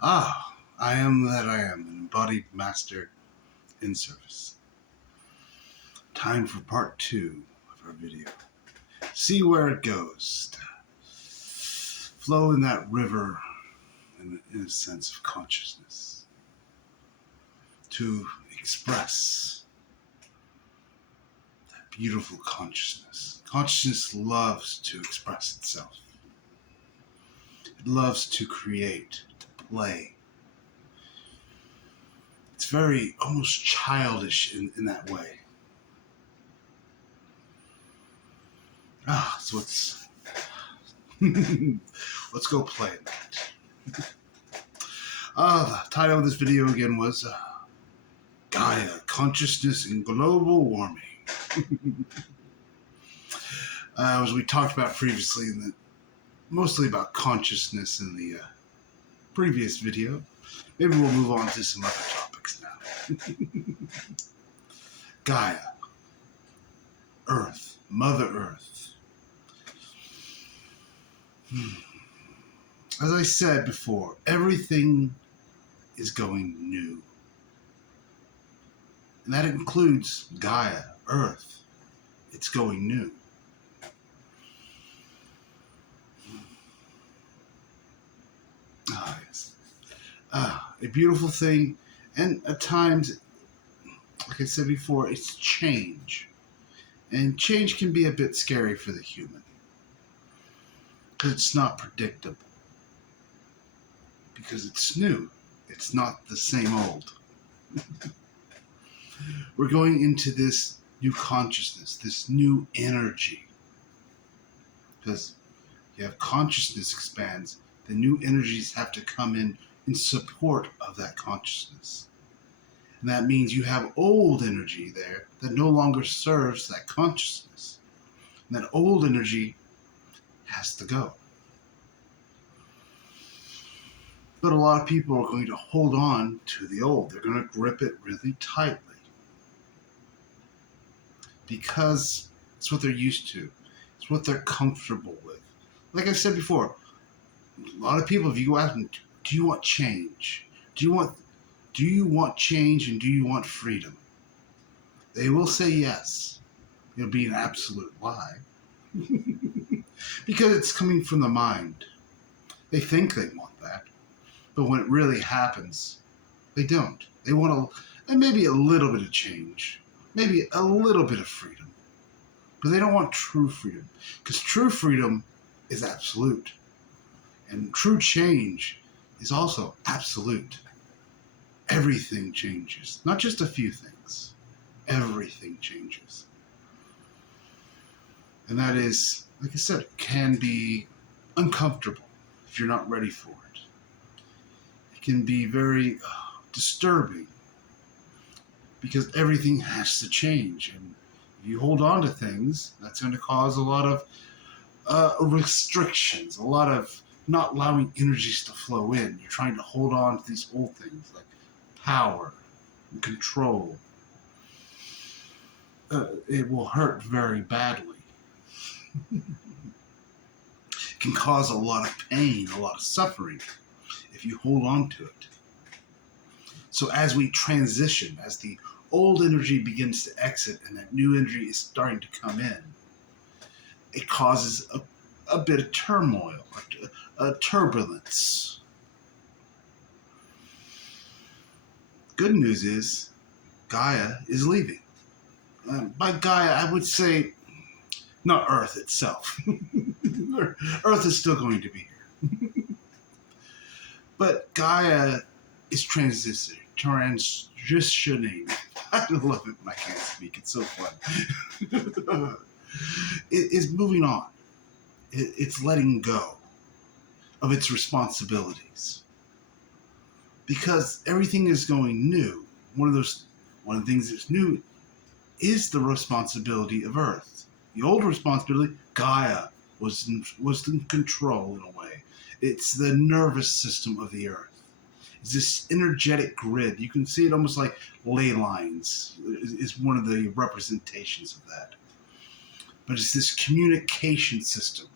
I am that I am, an embodied master in service. Time for part 2 of our video. See where it goes. Flow in that river in a sense of consciousness. To express that beautiful consciousness. Consciousness loves to express itself. It loves to create, to play. It's very almost childish in that way. So let's go play that. The title of this video again was Gaia Consciousness and Global Warming. As we talked about previously, mostly about consciousness in the previous video. Maybe we'll move on to some other topics now. Gaia, Earth, Mother Earth. As I said before, everything is going new. And that includes Gaia, Earth. It's going new. Yes. A beautiful thing. And at times, like I said before, it's change. And change can be a bit scary for the human. Because it's not predictable. Because it's new. It's not the same old. We're going into this new consciousness, this new energy. Because you have consciousness expands, the new energies have to come in support of that consciousness. And that means you have old energy there that no longer serves that consciousness. And that old energy has to go. But a lot of people are going to hold on to the old. They're going to grip it really tightly. Because it's what they're used to. It's what they're comfortable with. Like I said before, a lot of people, if you go out and do you want change? Do you want change and do you want freedom? They will say yes. It'll be an absolute lie. Because it's coming from the mind. They think they want that. But when it really happens, they don't. They want and maybe a little bit of change. Maybe a little bit of freedom. But they don't want true freedom. Because true freedom is absolute. And true change is also absolute. Everything changes. Not just a few things. Everything changes. And that is, like I said, it can be uncomfortable if you're not ready for it. It can be very disturbing because everything has to change. And if you hold on to things, that's going to cause a lot of restrictions, a lot of not allowing energies to flow in. You're trying to hold on to these old things like power and control. It will hurt very badly. It can cause a lot of pain, a lot of suffering if you hold on to it. So as we transition, as the old energy begins to exit and that new energy is starting to come in, it causes a bit of turmoil, a turbulence. Good news is Gaia is leaving. By Gaia, I would say not Earth itself. Earth is still going to be here. But Gaia is transitioning. I love it when I can't speak. It's so fun. It is moving on. It's letting go of its responsibilities. Because everything is going new. One of the things that's new is the responsibility of Earth. The old responsibility, Gaia, was in control in a way. It's the nervous system of the Earth. It's this energetic grid. You can see it almost like ley lines is one of the representations of that. But it's this communication system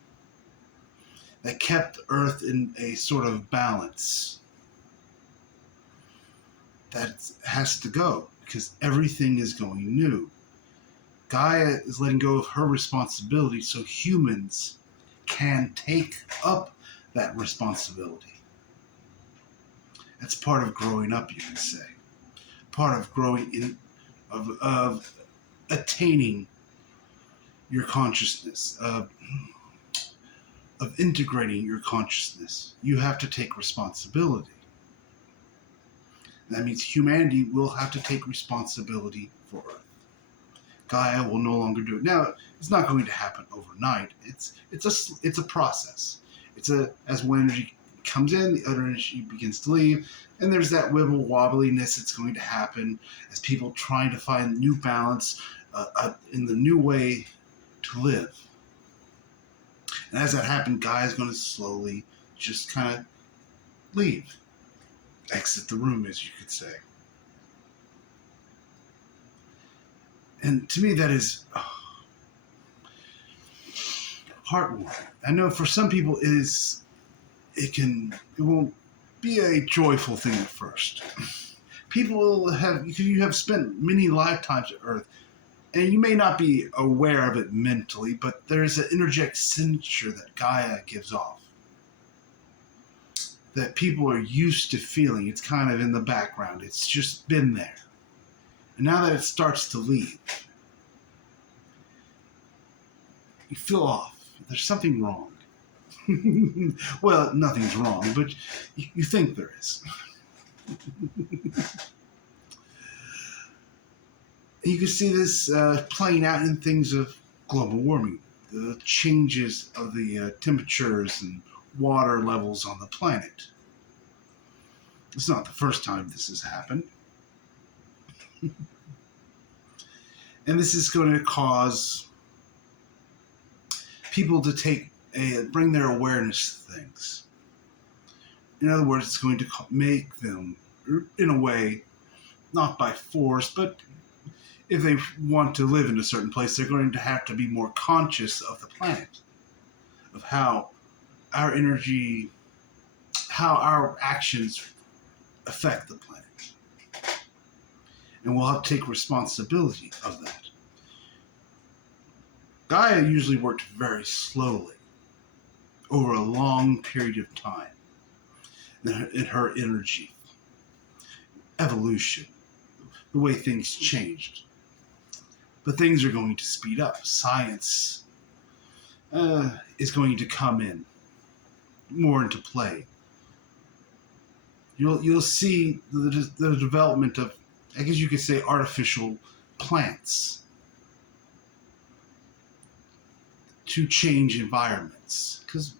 that kept Earth in a sort of balance. That has to go because everything is going new. Gaia is letting go of her responsibility so humans can take up that responsibility. That's part of growing up, you can say. Part of growing in, of attaining your consciousness, of integrating your consciousness. You have to take responsibility. That means humanity will have to take responsibility for Earth. Gaia will no longer do it. Now, it's not going to happen overnight. It's a process. As one energy comes in, the other energy begins to leave, and there's that wibble wobbliness that's going to happen as people trying to find new balance in the new way to live. And as that happens, Gaia is going to slowly just kind of leave, exit the room, as you could say. And to me, that is heartwarming. I know for some people it won't be a joyful thing at first. You have spent many lifetimes on Earth, and you may not be aware of it mentally, but there's an energetic signature that Gaia gives off that people are used to feeling. It's kind of in the background. It's just been there. And now that it starts to leave, you feel off. There's something wrong. Well, nothing's wrong, but you think there is. You can see this playing out in things of global warming, the changes of the temperatures and water levels on the planet. It's not the first time this has happened. And this is going to cause people to bring their awareness to things. In other words, it's going to make them, in a way, not by force, but if they want to live in a certain place, they're going to have to be more conscious of the planet, of how our energy, how our actions affect the planet. And we'll have to take responsibility of that. Gaia usually worked very slowly over a long period of time in her energy, evolution, the way things changed. But things are going to speed up. Science is going to come in more into play. You'll see the development of, I guess you could say, artificial plants to change environments. Because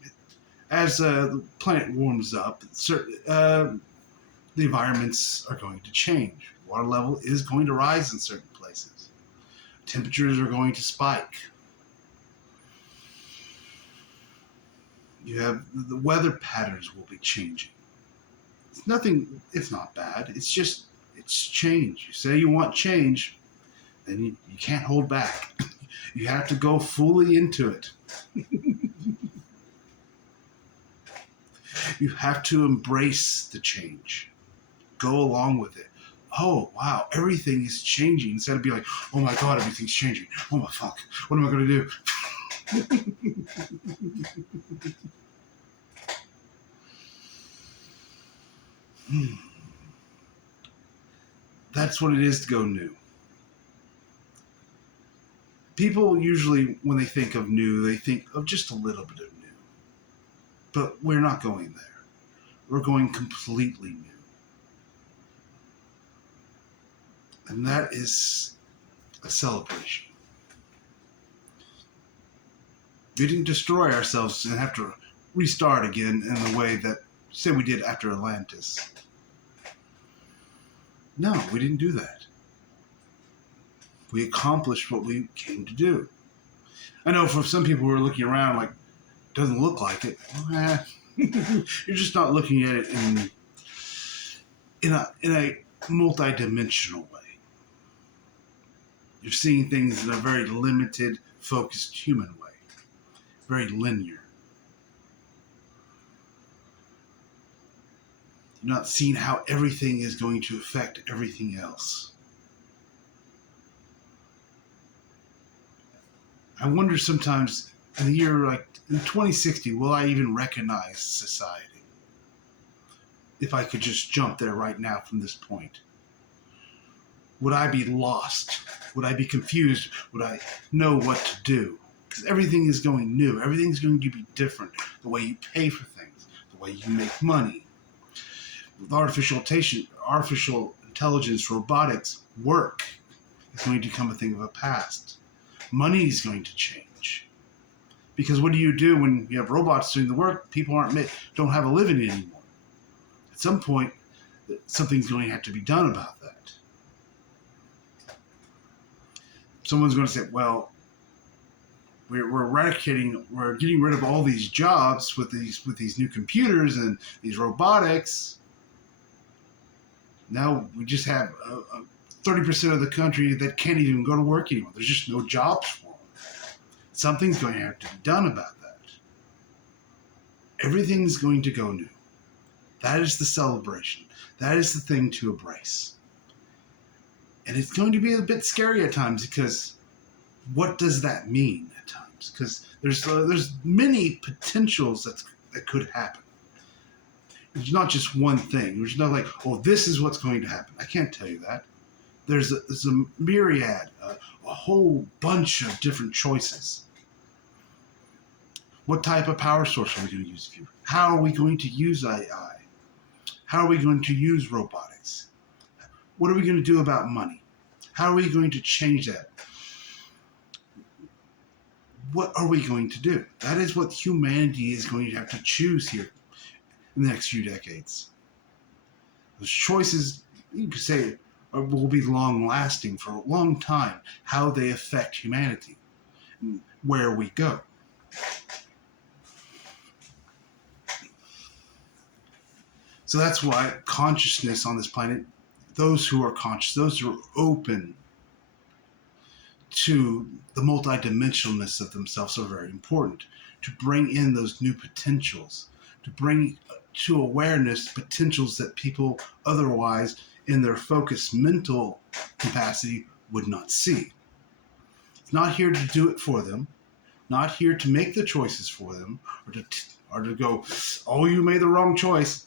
as the planet warms up, the environments are going to change. Water level is going to rise in certain places. Temperatures are going to spike. You have the weather patterns will be changing. It's not bad. It's change. You say you want change, then you can't hold back. You have to go fully into it. You have to embrace the change. Go along with it. Oh, wow, everything is changing. Instead of being like, oh my God, everything's changing. Oh my fuck, what am I going to do? That's what it is to go new. People usually, when they think of new, they think of just a little bit of new. But we're not going there. We're going completely new. And that is a celebration. We didn't destroy ourselves and have to restart again in the way that, say, we did after Atlantis. No, we didn't do that. We accomplished what we came to do. I know for some people who are looking around like, doesn't look like it. Well, you're just not looking at it in a multi-dimensional way. You're seeing things in a very limited, focused human way. Very linear. not seeing how everything is going to affect everything else. I wonder sometimes in the year like in 2060, will I even recognize society? If I could just jump there right now from this point. Would I be lost? Would I be confused? Would I know what to do? Because everything is going new. Everything's going to be different. The way you pay for things, the way you make money. With artificial intelligence, robotics, work is going to become a thing of the past. Money is going to change. Because what do you do when you have robots doing the work? People don't have a living anymore. At some point, something's going to have to be done about that. Someone's going to say, well, we're getting rid of all these jobs with these new computers and these robotics. Now we just have 30% of the country that can't even go to work anymore. There's just no jobs for them. Something's going to have to be done about that. Everything's going to go new. That is the celebration. That is the thing to embrace. And it's going to be a bit scary at times because what does that mean at times? Because there's many potentials that could happen. It's not just one thing. There's not like, oh, this is what's going to happen. I can't tell you that. There's a myriad, a whole bunch of different choices. What type of power source are we going to use? How are we going to use AI? How are we going to use robotics? What are we going to do about money? How are we going to change that? What are we going to do? That is what humanity is going to have to choose here in the next few decades. Those choices, you could say, will be long-lasting for a long time, how they affect humanity and where we go. So that's why consciousness on this planet, those who are conscious, those who are open to the multidimensionalness of themselves are very important. To bring in those new potentials, to bring to awareness potentials that people otherwise in their focused mental capacity would not see. It's not here to do it for them, not here to make the choices for them, or to go, oh, you made the wrong choice.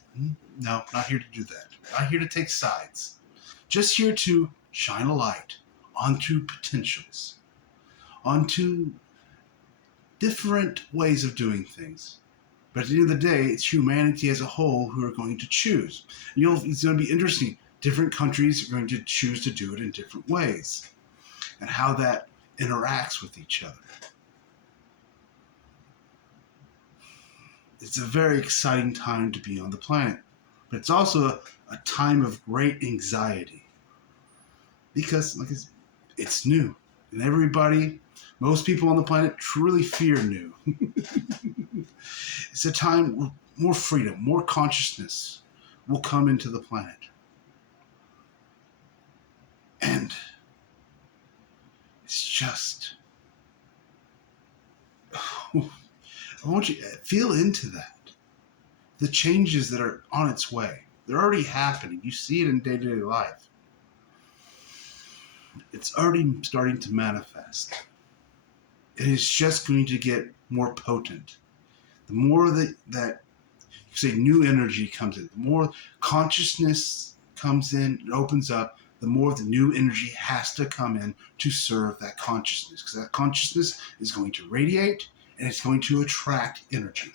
No, not here to do that. Not here to take sides. Just here to shine a light onto potentials, onto different ways of doing things. But at the end of the day, it's humanity as a whole who are going to choose. It's going to be interesting. Different countries are going to choose to do it in different ways, and how that interacts with each other. It's a very exciting time to be on the planet, but it's also a time of great anxiety because, like I said, it's new, and most people on the planet truly fear new. It's a time where more freedom, more consciousness will come into the planet. And it's just, I want you to feel into that. The changes that are on its way. They're already happening. You see it in day-to-day life. It's already starting to manifest. It is just going to get more potent. The more that you say new energy comes in, the more consciousness comes in, it opens up, the more the new energy has to come in to serve that consciousness. Because that consciousness is going to radiate and it's going to attract energy.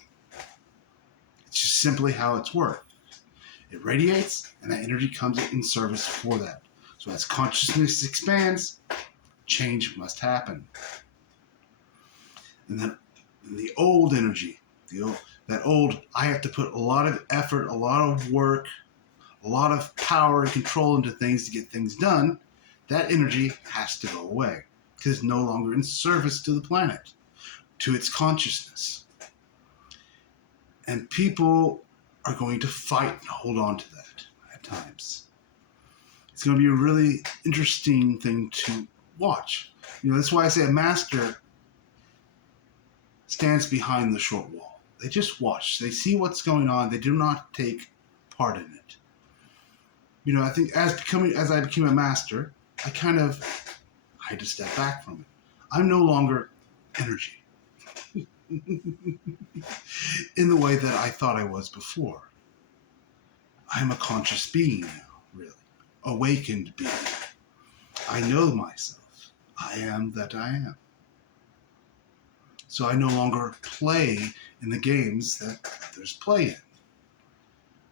It's just simply how it's worked. It radiates and that energy comes in service for that. So as consciousness expands, change must happen. And then the old energy, I have to put a lot of effort, a lot of work, a lot of power and control into things to get things done, that energy has to go away because it's no longer in service to the planet, to its consciousness. And people are going to fight and hold on to that at times. It's going to be a really interesting thing to watch. That's why I say a master stands behind the short wall. They just watch. They see what's going on. They do not take part in it. I think as I became a master, I had to step back from it. I'm no longer energy in the way that I thought I was before. I'm a conscious being now, really. Awakened being. I know myself. I am that I am. So I no longer play in the games that others play in.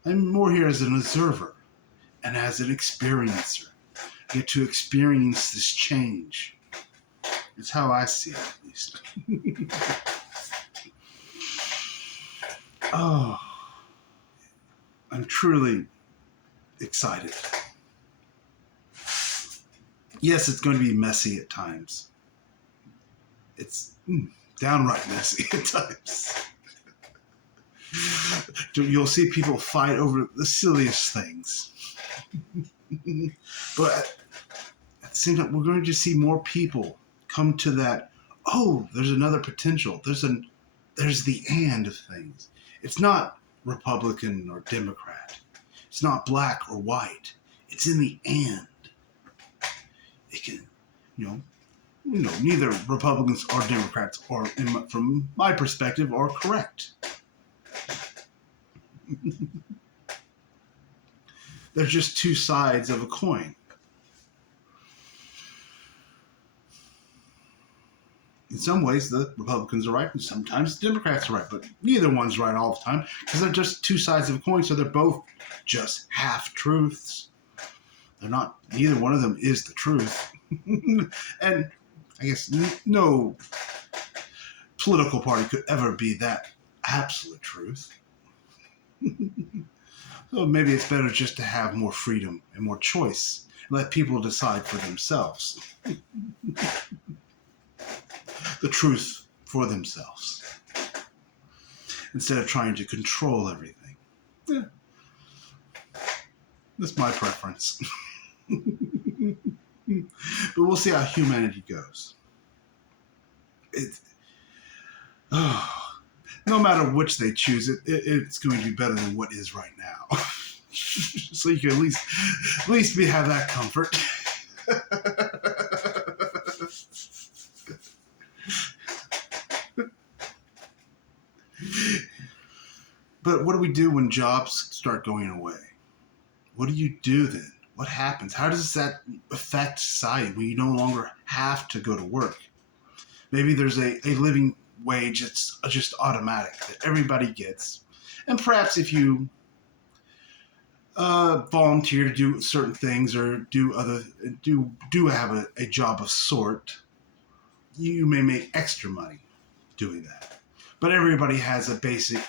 I'm more here as an observer and as an experiencer. I get to experience this change. It's how I see it, at least. Oh, I'm truly excited. Yes, it's going to be messy at times. It's downright messy at times. You'll see people fight over the silliest things. But at the same time, we're going to see more people come to that, oh, there's another potential. There's the and of things. It's not Republican or Democrat. It's not black or white. It's in the and. It can, neither Republicans or Democrats, or from my perspective, are correct. They're just two sides of a coin. In some ways, the Republicans are right, and sometimes the Democrats are right, but neither one's right all the time, because they're just two sides of a coin, so they're both just half-truths. Neither one of them is the truth. And I guess no political party could ever be that absolute truth. So maybe it's better just to have more freedom and more choice, and let people decide for themselves. The truth for themselves, instead of trying to control everything. Yeah. That's my preference. But we'll see how humanity goes. No matter which they choose, it's going to be better than what is right now. So you can at least have that comfort. But what do we do when jobs start going away? What do you do then? What happens? How does that affect society when you no longer have to go to work? Maybe there's a living wage that's just automatic that everybody gets. And perhaps if you volunteer to do certain things or do have a job of sort, you may make extra money doing that. But everybody has a basic,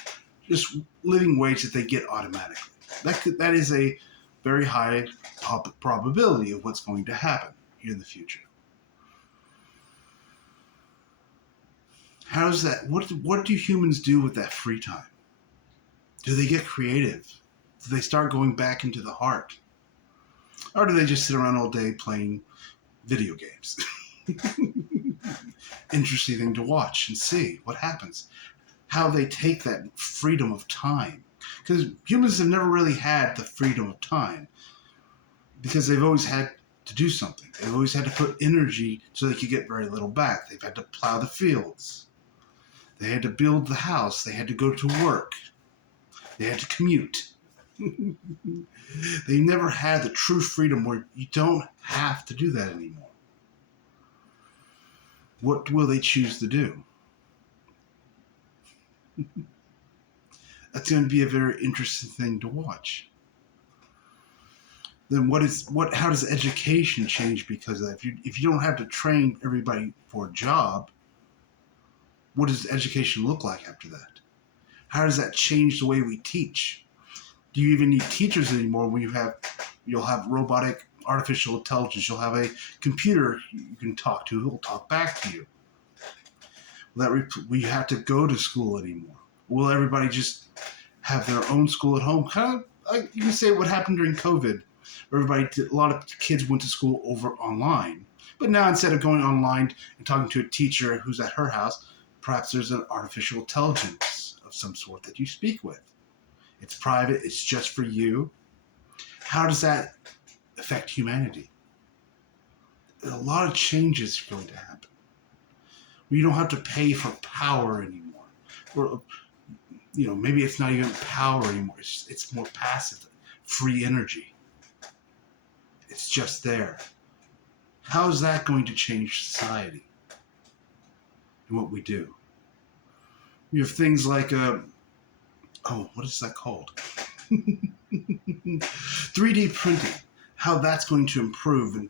just living wage that they get automatically. That is a very high probability of what's going to happen in the future. How does that? What do humans do with that free time? Do they get creative? Do they start going back into the heart? Or do they just sit around all day playing video games? Interesting thing to watch and see what happens. How they take that freedom of time. Because humans have never really had the freedom of time. Because they've always had to do something. They've always had to put energy so they could get very little back. They've had to plow the fields. They had to build the house. They had to go to work. They had to commute. They never had the true freedom where you don't have to do that anymore. What will they choose to do? That's going to be a very interesting thing to watch. Then how does education change because of that? If you don't have to train everybody for a job, what does education look like after that? How does that change the way we teach? Do you even need teachers anymore when you'll have robotic artificial intelligence? You'll have a computer you can talk to who will talk back to you. Will you have to go to school anymore? Will everybody just have their own school at home? Kind of like you can say what happened during COVID. A lot of kids went to school over online. But now instead of going online and talking to a teacher who's at her house, perhaps there's an artificial intelligence of some sort that you speak with. It's private. It's just for you. How does that affect humanity? A lot of changes are going to happen. You don't have to pay for power anymore. Or, maybe it's not even power anymore. It's more passive, free energy. It's just there. How is that going to change society and what we do? You have things like, what is that called? 3D printing. How that's going to improve, and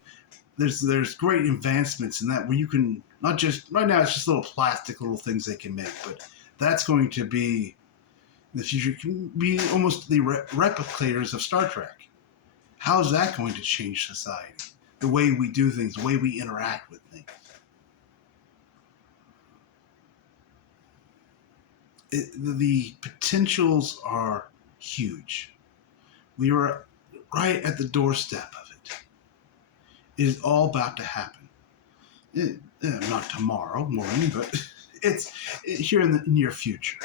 there's great advancements in that where you can not just right now it's just little plastic little things they can make, but that's going to be in the future can be almost the replicators of Star Trek. How is that going to change society? The way we do things, the way we interact with things. The potentials are huge. We are right at the doorstep of it. It is all about to happen. Not tomorrow morning, but it's here in the near future.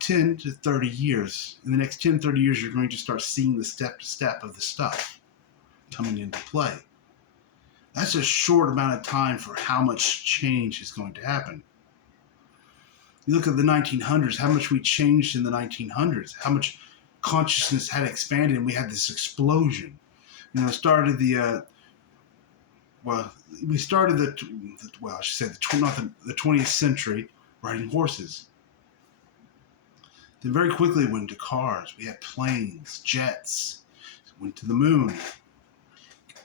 10 to 30 years. In the next 10, 30 years, you're going to start seeing the step-to-step of the stuff coming into play. That's a short amount of time for how much change is going to happen. You look at the 1900s, how much we changed in the 1900s, how much consciousness had expanded, and we had this explosion. Started the we started the 20th century riding horses. Then very quickly went to cars. We had planes, jets, went to the moon,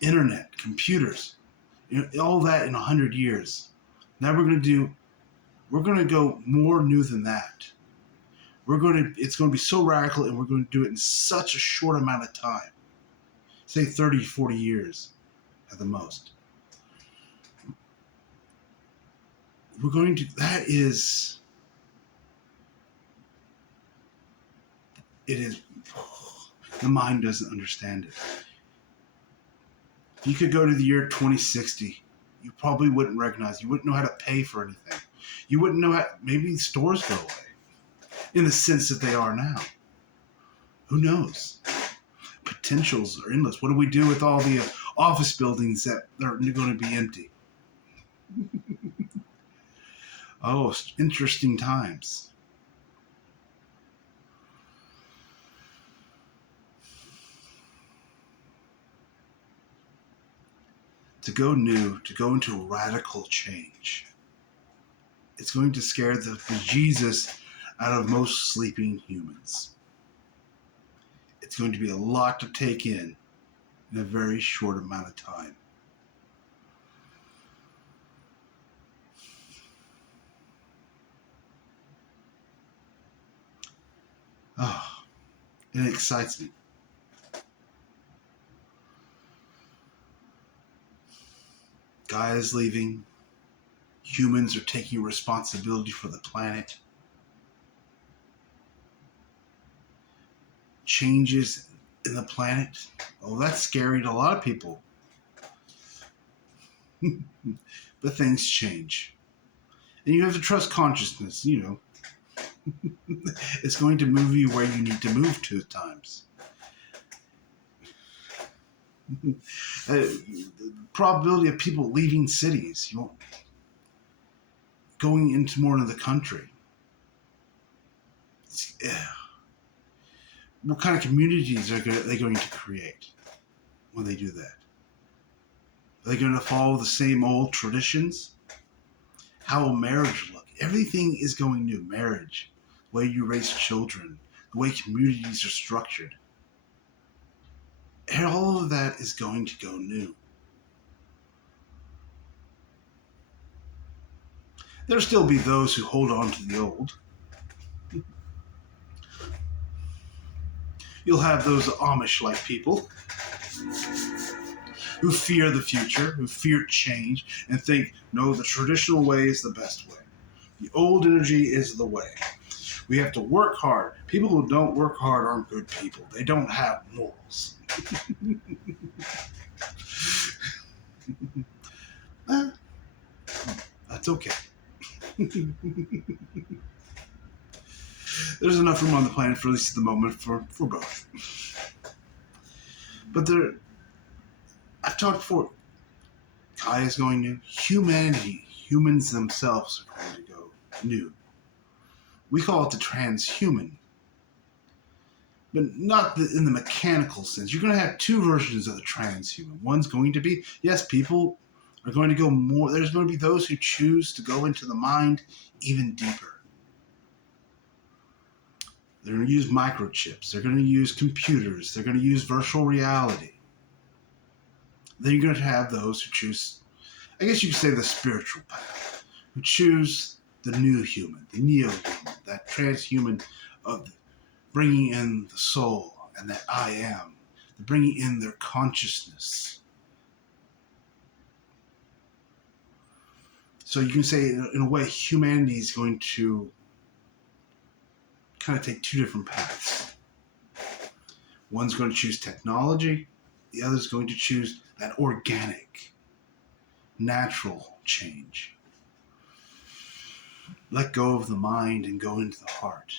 internet, computers, all that in 100 years. Now we're going to go more new than that. It's going to be so radical, and we're going to do it in such a short amount of time. Say 30, 40 years at the most. The mind doesn't understand it. If you could go to the year 2060, you probably wouldn't recognize, you wouldn't know how to pay for anything. You wouldn't know maybe stores go away in the sense that they are now. Who knows? Potentials are endless. What do we do with all the office buildings that are going to be empty? Oh, interesting times. To go new, to go into radical change. It's going to scare the bejesus out of most sleeping humans. It's going to be a lot to take in a very short amount of time. Oh, it excites me. Gaia's leaving. Humans are taking responsibility for the planet. Changes in the planet. Oh, that's scary to a lot of people. But things change. And you have to trust consciousness, It's going to move you where you need to move to at times. The probability of people leaving cities, going into more into the country. What kind of communities are they going to create when they do that? Are they going to follow the same old traditions? How will marriage look? Everything is going new. Marriage, the way you raise children, the way communities are structured. And all of that is going to go new. There'll still be those who hold on to the old. You'll have those Amish-like people who fear the future, who fear change, and think, no, the traditional way is the best way. The old energy is the way. We have to work hard. People who don't work hard aren't good people. They don't have morals. That's okay. There's enough room on the planet, for at least at the moment, for both. But I've talked before, Gaia is going new. Humans themselves are going to go new. We call it the transhuman. But not in the mechanical sense. You're going to have two versions of the transhuman. One's going to be, yes, people are going to go more. There's going to be those who choose to go into the mind even deeper. They're going to use microchips. They're going to use computers. They're going to use virtual reality. Then you're going to have those who choose, I guess you could say, the spiritual path, who choose the new human, the neo-human, that transhuman of bringing in the soul and that I am, bringing in their consciousness. So you can say, in a way, humanity is going to kind of take two different paths. One's going to choose technology. The other's going to choose that organic, natural change. Let go of the mind and go into the heart.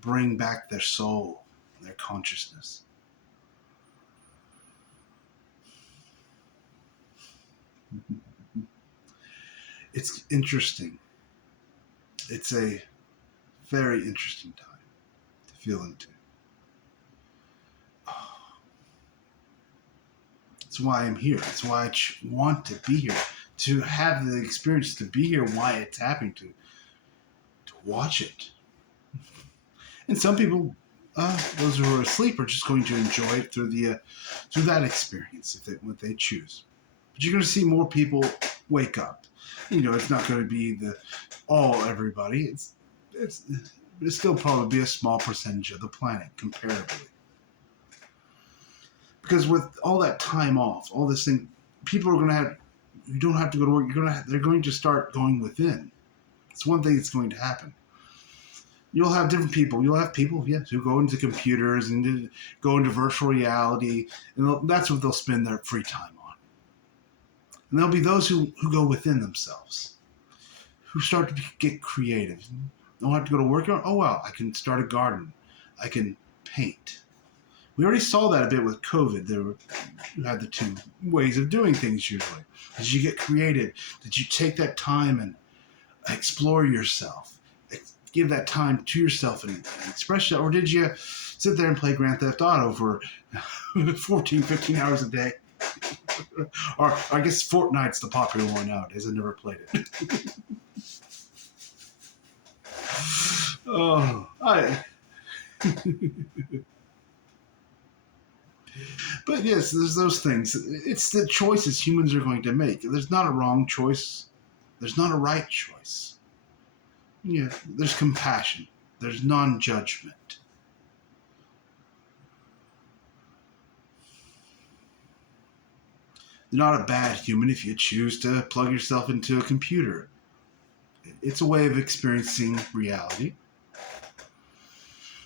Bring back their soul, their consciousness. It's interesting. It's a very interesting time to feel into. That's why I'm here. That's why I want to be here. To have the experience, to be here, why it's happening, to watch it. And some people, those who are asleep, are just going to enjoy it through that experience, what they choose. But you're going to see more people wake up. It's not going to be everybody. It's still probably be a small percentage of the planet comparatively. Because with all that time off, all this thing, people are going to have. You don't have to go to work. They're going to start going within. It's one thing that's going to happen. You'll have different people. You'll have people, yes, who go into computers and go into virtual reality, and that's what they'll spend their free time on. And there'll be those who go within themselves, who start to get creative. Don't have to go to work. Oh, well, I can start a garden. I can paint. We already saw that a bit with COVID. You had the two ways of doing things usually. Did you get creative? Did you take that time and explore yourself? Give that time to yourself and express it? Or did you sit there and play Grand Theft Auto for 14, 15 hours a day? Or I guess Fortnite's the popular one nowadays. I never played it. But yes, there's those things. It's the choices humans are going to make. There's not a wrong choice. There's not a right choice. Yeah, there's compassion. There's non-judgment. You're not a bad human if you choose to plug yourself into a computer. It's a way of experiencing reality.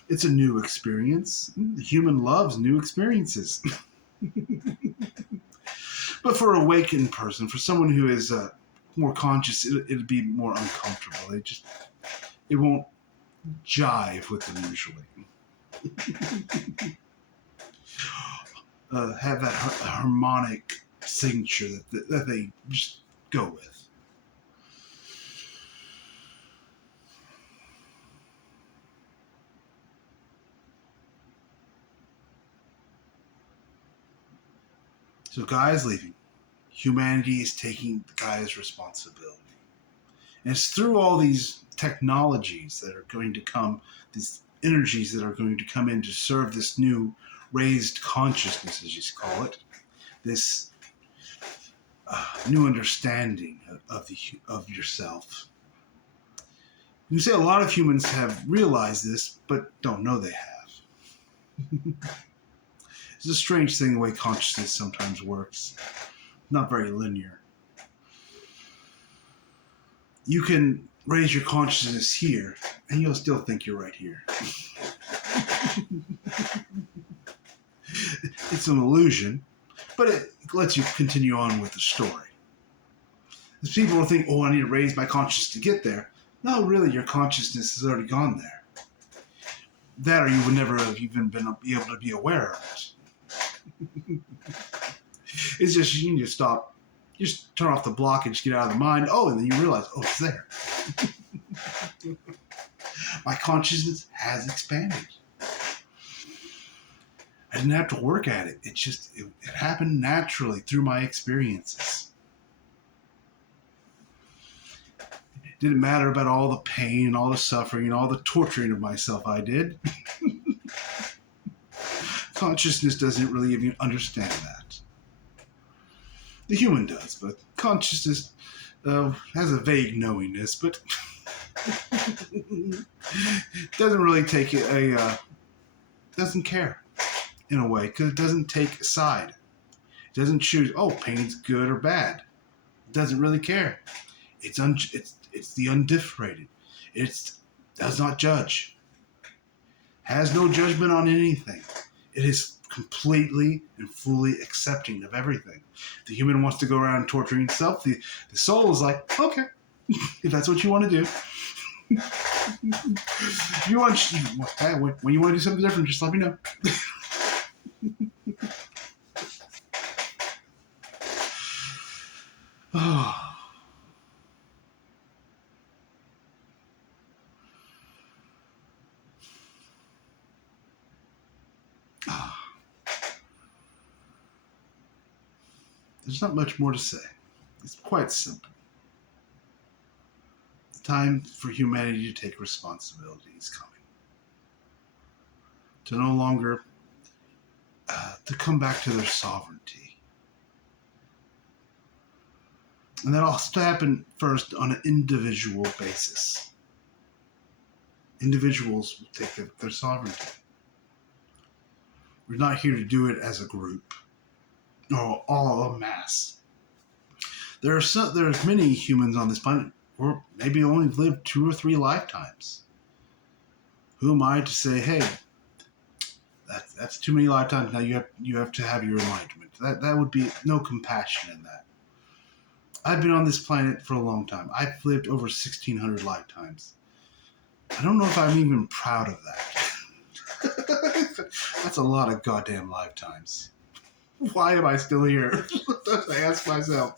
It's a new experience. The human loves new experiences. But for an awakened person, for someone who is more conscious, it'd be more uncomfortable. It won't jive with them usually. Have that harmonic signature that they just go with. So Gaia's leaving. Humanity is taking Gaia's responsibility. And it's through all these technologies that are going to come, these energies that are going to come in to serve this new raised consciousness, as you call it, this new understanding of yourself. You say a lot of humans have realized this, but don't know they have. It's a strange thing the way consciousness sometimes works. Not very linear. You can raise your consciousness here, and you'll still think you're right here. It's an illusion, but it lets you continue on with the story. As people will think, I need to raise my consciousness to get there. No, really, your consciousness has already gone there. That, or you would never have even be able to be aware of it. It's just, you need to stop. You just turn off the blockage, get out of the mind. Oh, and then you realize, oh, it's there. My consciousness has expanded. I didn't have to work at it. It happened naturally through my experiences. It didn't matter about all the pain and all the suffering and all the torturing of myself I did. Consciousness doesn't really even understand that. The human does, but consciousness has a vague knowingness, but doesn't really take doesn't care in a way, because it doesn't take a side. It doesn't choose, oh, pain's good or bad. It doesn't really care. It's the undifferentiated. It does not judge. Has no judgment on anything. It is completely and fully accepting of everything. The human wants to go around torturing itself. The soul is like, okay, if that's what you want to do. When you want to do something different, just let me know. There's not much more to say. It's quite simple. The time for humanity to take responsibility is coming. To no longer, to come back to their sovereignty. And that all has to happen first on an individual basis. Individuals will take their sovereignty. We're not here to do it as a group or all en masse. There's many humans on this planet who maybe only lived 2 or 3 lifetimes. Who am I to say, hey, that's too many lifetimes. Now you have to have your enlightenment. That would be no compassion in that. I've been on this planet for a long time. I've lived over 1,600 lifetimes. I don't know if I'm even proud of that. That's a lot of goddamn lifetimes. Why am I still here? I ask myself,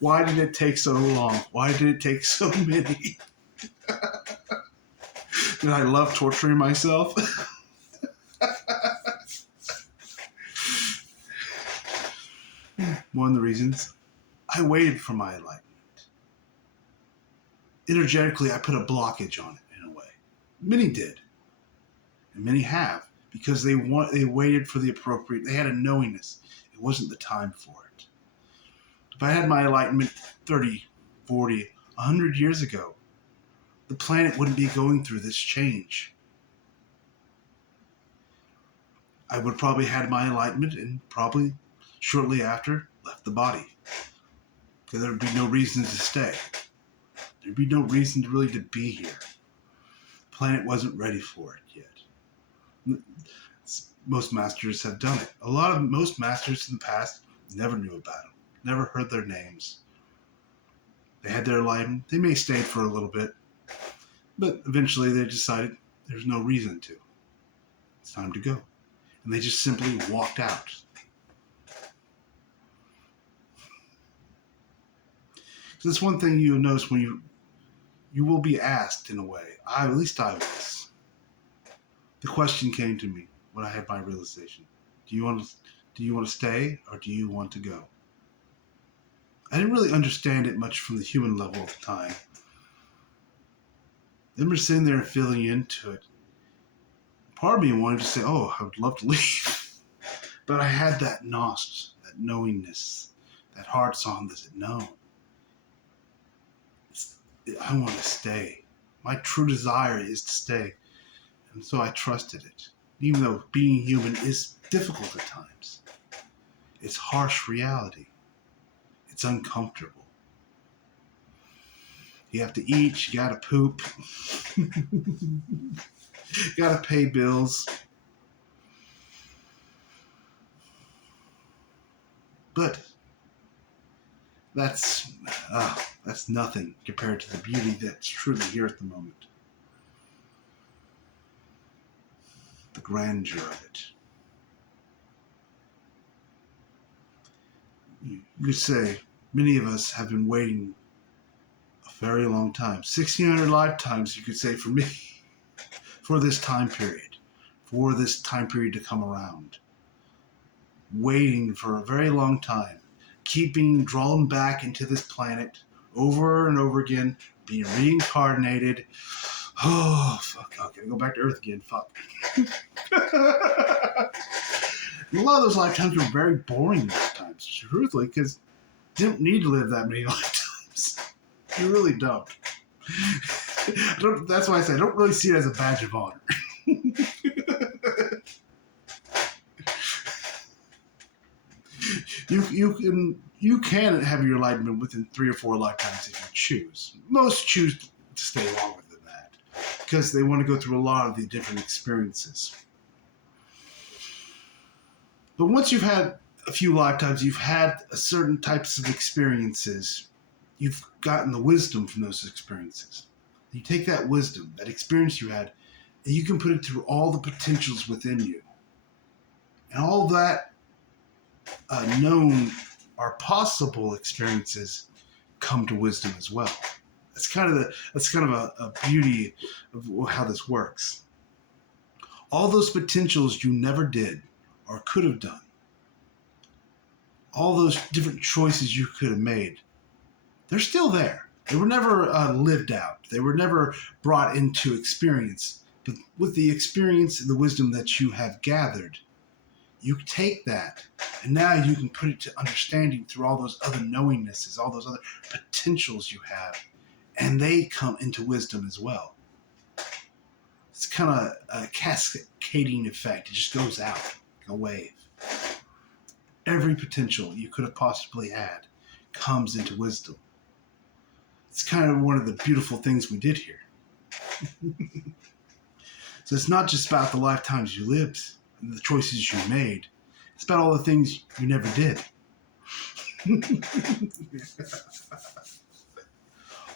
why did it take so long? Why did it take so many? Did I love torturing myself? One of the reasons I waited for my enlightenment. Energetically, I put a blockage on it in a way. Many did, and many have, because they waited for the appropriate. They had a knowingness. It wasn't the time for it. If I had my enlightenment 30, 40, 100 years ago, the planet wouldn't be going through this change. I would probably had my enlightenment and probably shortly after left the body. Because there would be no reason to stay. There'd be no reason to really to be here. The planet wasn't ready for it yet. Most masters have done it. Most masters in the past never knew about them. Never heard their names. They had their enlightenment. They may stay for a little bit. But eventually they decided there's no reason to. It's time to go. And they just simply walked out. So that's one thing you'll notice when you will be asked in a way. At least I was. The question came to me when I had my realization. Do you want to stay or do you want to go? I didn't really understand it much from the human level at the time. I remember sitting there and feeling into it. Part of me wanted to say, oh, I would love to leave. But I had that nost, that knowingness, that heart song that said, no. I want to stay. My true desire is to stay. And so I trusted it. Even though being human is difficult at times. It's harsh reality. It's uncomfortable. You have to eat, you gotta poop. You gotta pay bills. But that's nothing compared to the beauty that's truly here at the moment. the grandeur of it. You could say many of us have been waiting a very long time, 1,600 lifetimes, you could say, for me, for this time period to come around. Waiting for a very long time, keeping drawn back into this planet over and over again, being reincarnated. Oh, fuck, okay, go back to Earth again, fuck. A lot of those lifetimes were very boring lifetimes, truthfully, because you don't need to live that many lifetimes. You really don't. That's why I say I don't really see it as a badge of honor. You can have your enlightenment within 3 or 4 lifetimes if you choose. Most choose to stay longer than that because they want to go through a lot of the different experiences. But once you've had a few lifetimes, you've had certain types of experiences, you've gotten the wisdom from those experiences. You take that wisdom, that experience you had, and you can put it through all the potentials within you. And all that known or possible experiences come to wisdom as well. That's kind of a beauty of how this works. All those potentials you never did or could have done, all those different choices you could have made, they're still there. They were never lived out. They were never brought into experience. But with the experience and the wisdom that you have gathered, you take that, and now you can put it to understanding through all those other knowingnesses, all those other potentials you have, and they come into wisdom as well. It's kind of a cascading effect. It just goes out like a wave. Every potential you could have possibly had comes into wisdom. It's kind of one of the beautiful things we did here. So it's not just about the lifetimes you lived and the choices you made. It's about all the things you never did.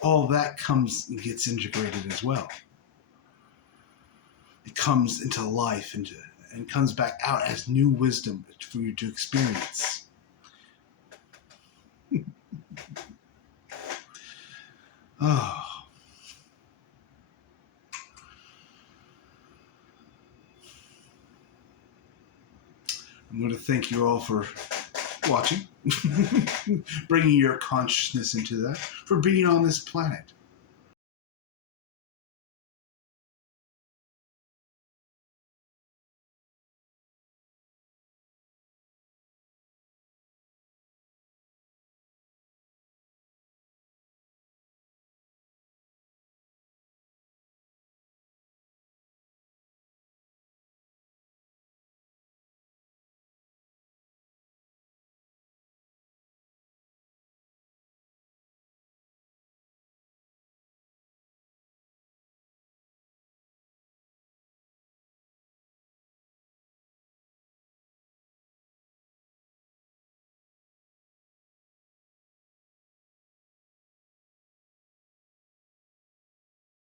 All that comes and gets integrated as well. It comes into life and comes back out as new wisdom for you to experience. Oh. I'm going to thank you all for watching, bringing your consciousness into that, for being on this planet.